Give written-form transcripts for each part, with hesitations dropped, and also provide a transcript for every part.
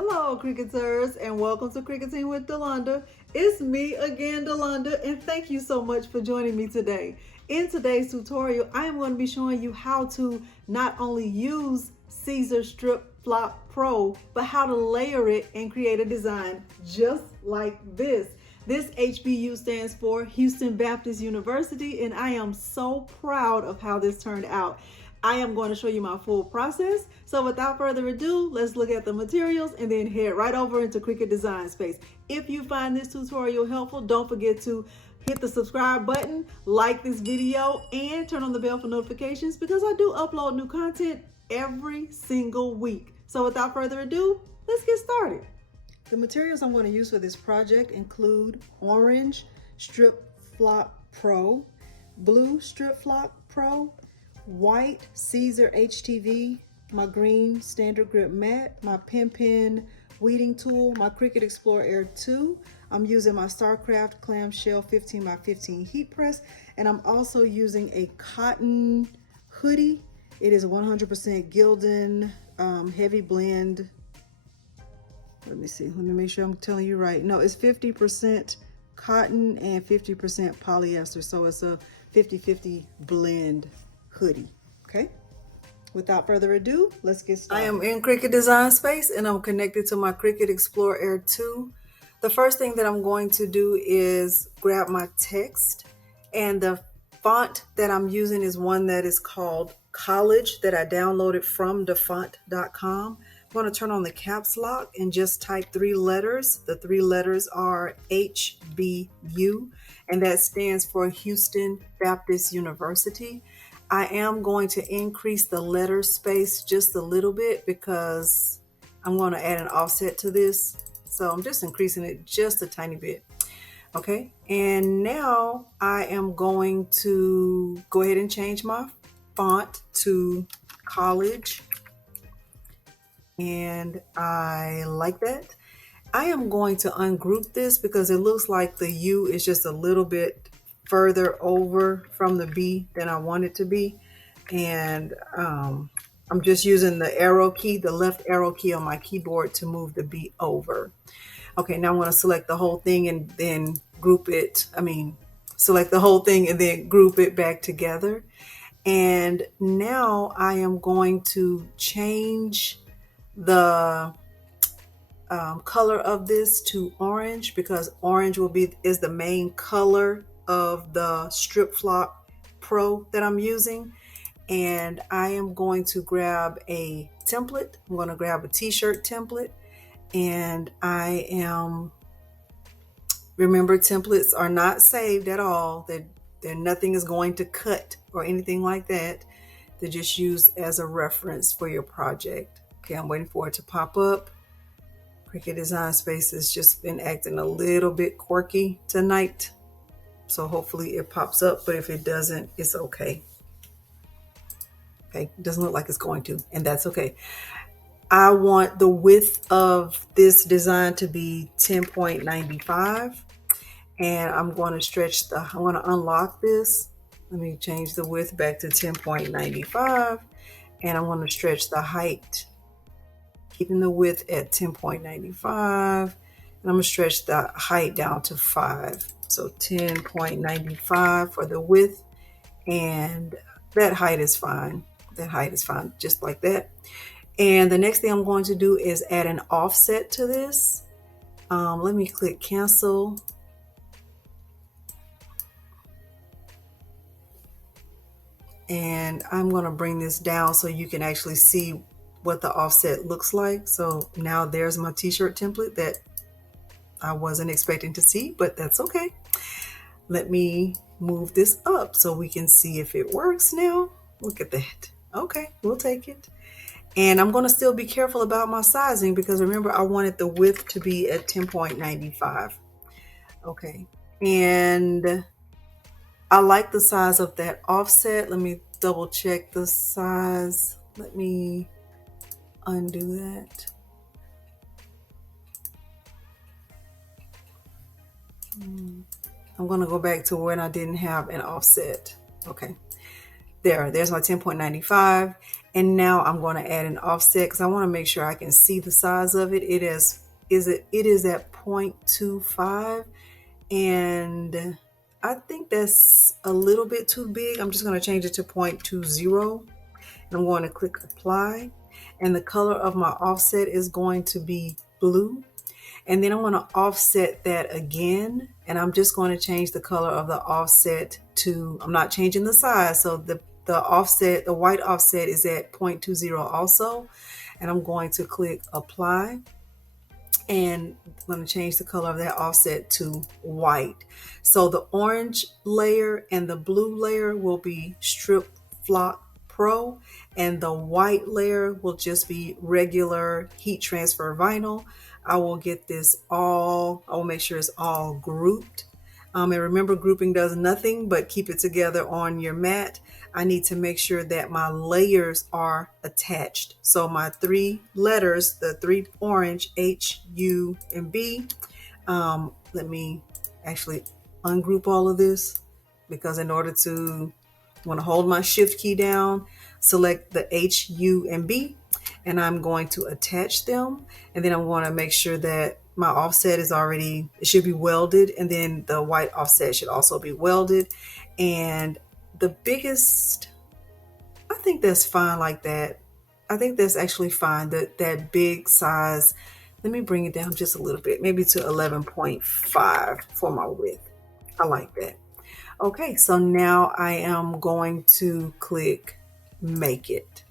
Hello, Cricuters, and welcome to Cricketing with Delonda. It's me again, Delonda, and thank you so much for joining me today. In today's tutorial, I am going to be showing you how to not only use Siser StripFlock Pro, but how to layer it and create a design just like this. This HBU stands for Houston Baptist University, and I am so proud of how this turned out. I am going to show you my full process. So without further ado, let's look at the materials and then head right over into Cricut Design Space. If you find this tutorial helpful, don't forget to hit the subscribe button, like this video, and turn on the bell for notifications because I do upload new content every single week. So without further ado, let's get started. The materials I'm going to use for this project include orange StripFlock Pro, blue StripFlock Pro, white Siser HTV, my green standard grip mat, my pen weeding tool, my Cricut Explorer Air 2. I'm using my StarCraft clamshell 15x15 heat press, and I'm also using a cotton hoodie. It is 100% Gildan heavy blend. Let me see, let me make sure I'm telling you right. No, it's 50% cotton and 50% polyester, so it's a 50-50 blend hoodie. Okay, without further ado, let's get started. I am in Cricut Design Space and I'm connected to my Cricut Explorer Air 2. The first thing that I'm going to do is grab my text, and the font that I'm using is one that is called College that I downloaded from dafont.com. I'm going to turn on the caps lock and just type 3 letters. The 3 letters are HBU, and that stands for Houston Baptist University. I am going to increase the letter space just a little bit because I'm going to add an offset to this. So I'm just increasing it just a tiny bit. Okay, and now I am going to go ahead and change my font to College. And I like that. I am going to ungroup this because it looks like the U is just a little bit further over from the B than I want it to be. And I'm just using the arrow key, the left arrow key on my keyboard to move the B over. Okay, now I'm going to select the whole thing and then group it. Select the whole thing and then group it back together. And now I am going to change the color of this to orange because orange is the main color of the StripFlock Pro that I'm using. And I am going to grab a template. I'm going to grab a t-shirt template, and remember, templates are not saved at all. They're nothing is going to cut or anything like that. They're just used as a reference for your project. Okay, I'm waiting for it to pop up. Cricut Design Space has just been acting a little bit quirky tonight. So hopefully it pops up, but if it doesn't, it's okay. Okay, it doesn't look like it's going to, and that's okay. I want the width of this design to be 10.95, and I'm going to unlock this. Let me change the width back to 10.95, and I'm going to stretch the height, keeping the width at 10.95, and I'm going to stretch the height down to 5. So 10.95 for the width, and that height is fine. That height is fine, just like that. And the next thing I'm going to do is add an offset to this. Let me click cancel. And I'm going to bring this down so you can actually see what the offset looks like. So now there's my t-shirt template that I wasn't expecting to see, but that's okay. Let me move this up so we can see if it works now. Look at that. Okay, we'll take it. And I'm going to still be careful about my sizing because remember, I wanted the width to be at 10.95. Okay, and I like the size of that offset. Let me double check the size. Let me undo that. I'm going to go back to when I didn't have an offset. Okay. There's my 10.95. And now I'm going to add an offset because I want to make sure I can see the size of it. It is at 0.25, and I think that's a little bit too big. I'm just going to change it to 0.20. I'm going to click apply, and the color of my offset is going to be blue. And then I'm going to offset that again, and I'm just going to change the color of the offset to, I'm not changing the size, so the offset, the white offset is at 0.20 also. And I'm going to click apply, and I'm going to change the color of that offset to white. So the orange layer and the blue layer will be StripFlock Pro, and the white layer will just be regular heat transfer vinyl. I will make sure it's all grouped. And remember, grouping does nothing but keep it together on your mat. I need to make sure that my layers are attached. So my three letters, the three orange, H, U, and B. Let me actually ungroup all of this, because in order to, I want to hold my shift key down, select the H, U, and B, and I'm going to attach them. And then I'm going to make sure that my offset is already, it should be welded, and then the white offset should also be welded. And the biggest, I think that's fine like that. I think that's actually fine, that big size. Let me bring it down just a little bit, maybe to 11.5 for my width. I like that. Okay, so now I am going to click make it.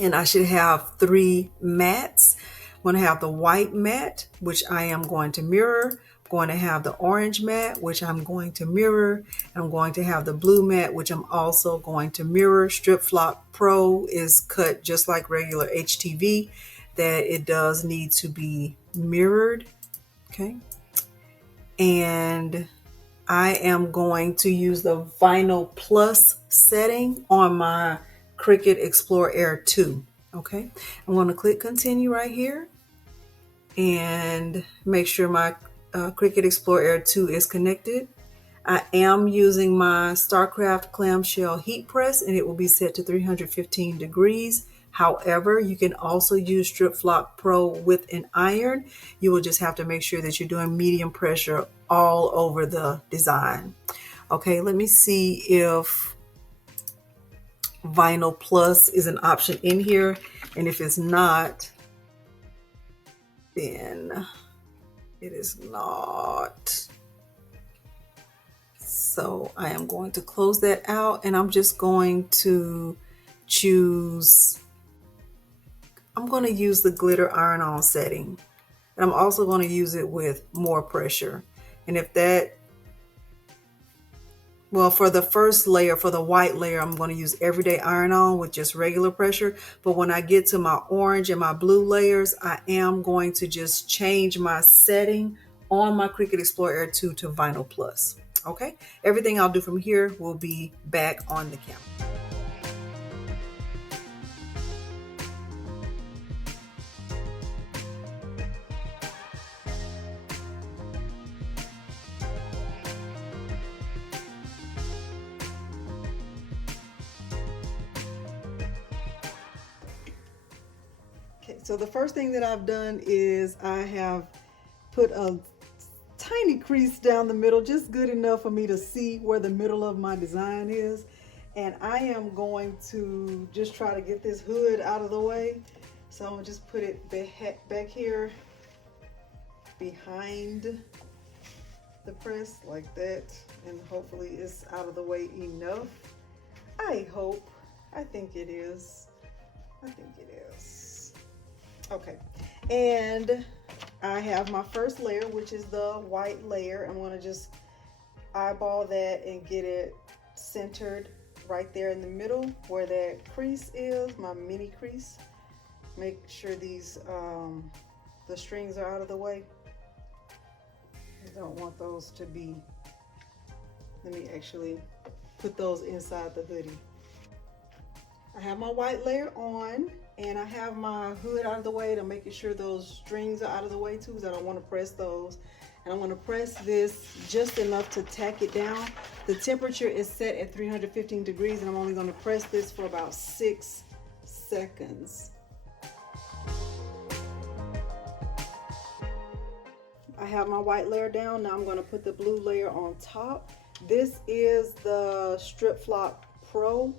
And I should have three mats. I'm going to have the white mat, which I am going to mirror. I'm going to have the orange mat, which I'm going to mirror. And I'm going to have the blue mat, which I'm also going to mirror. StripFlock Pro is cut just like regular HTV, that it does need to be mirrored. Okay. And I am going to use the Vinyl Plus setting on my Cricut Explore Air 2. Okay, I'm going to click continue right here and make sure my Cricut Explore Air 2 is connected. I am using my StarCraft clamshell heat press, and it will be set to 315 degrees. However, you can also use StripFlock Pro with an iron. You will just have to make sure that you're doing medium pressure all over the design. Okay, let me see if Vinyl Plus is an option in here. And if it's not, then it is not. So I am going to close that out, and I'm just going to choose, I'm going to use the glitter iron-on setting. And I'm also going to use it with more pressure. And if that, well, for the first layer, for the white layer, I'm going to use everyday iron-on with just regular pressure. But when I get to my orange and my blue layers, I am going to just change my setting on my Cricut Explore Air 2 to Vinyl Plus. Okay, everything I'll do from here will be back on the camera. Okay, so the first thing that I've done is I have put a tiny crease down the middle, just good enough for me to see where the middle of my design is. And I am going to just try to get this hood out of the way. So I'm gonna just put it back here behind the press like that, and hopefully it's out of the way enough. I hope. I think it is. I think it is. Okay, and I have my first layer, which is the white layer. I'm going to just eyeball that and get it centered right there in the middle where that crease is, my mini crease. Make sure these the strings are out of the way. I don't want those to be, let me actually put those inside the hoodie. I have my white layer on, and I have my hood out of the way to making sure those strings are out of the way too, because I don't want to press those. And I'm gonna press this just enough to tack it down. The temperature is set at 315 degrees and I'm only gonna press this for about 6 seconds. I have my white layer down. Now I'm going to put the blue layer on top. This is the StripFlock Pro,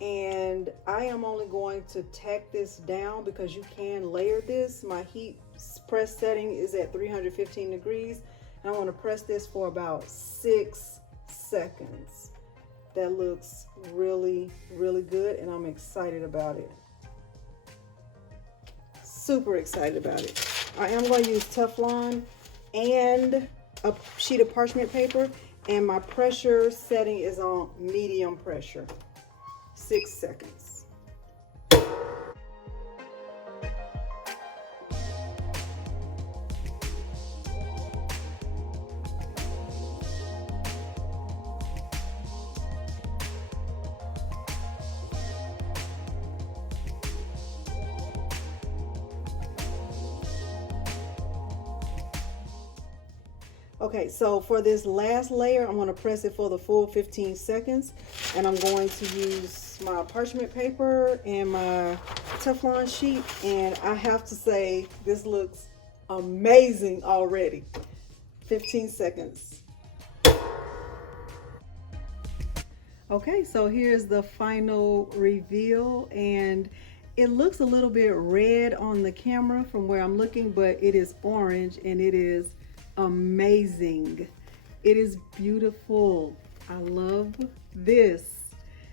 and I am only going to tack this down because you can layer this. My heat press setting is at 315 degrees, and I want to press this for about 6 seconds. That looks really, really good, and I'm excited about it. Super excited about it. I am going to use Teflon and a sheet of parchment paper, and my pressure setting is on medium pressure. 6 seconds. Okay, so for this last layer, I'm going to press it for the full 15 seconds. And I'm going to use my parchment paper and my Teflon sheet. And I have to say, this looks amazing already. 15 seconds. Okay, so here's the final reveal. And it looks a little bit red on the camera from where I'm looking, but it is orange and it is amazing. It is beautiful. I love this.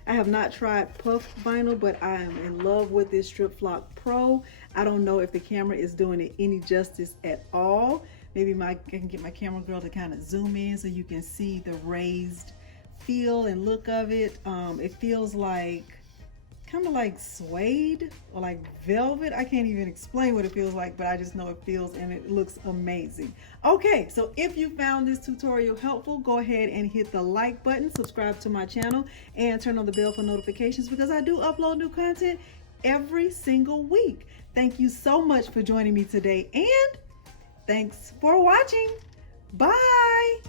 I have not tried puff vinyl, but I am in love with this StripFlock Pro. I don't know if the camera is doing it any justice at all. Maybe I can get my camera girl to kind of zoom in so you can see the raised feel and look of it. It feels like kind of like suede or like velvet. I can't even explain what it feels like, but I just know it feels and it looks amazing. Okay, so if you found this tutorial helpful, go ahead and hit the like button, subscribe to my channel, and turn on the bell for notifications because I do upload new content every single week. Thank you so much for joining me today, and thanks for watching. Bye.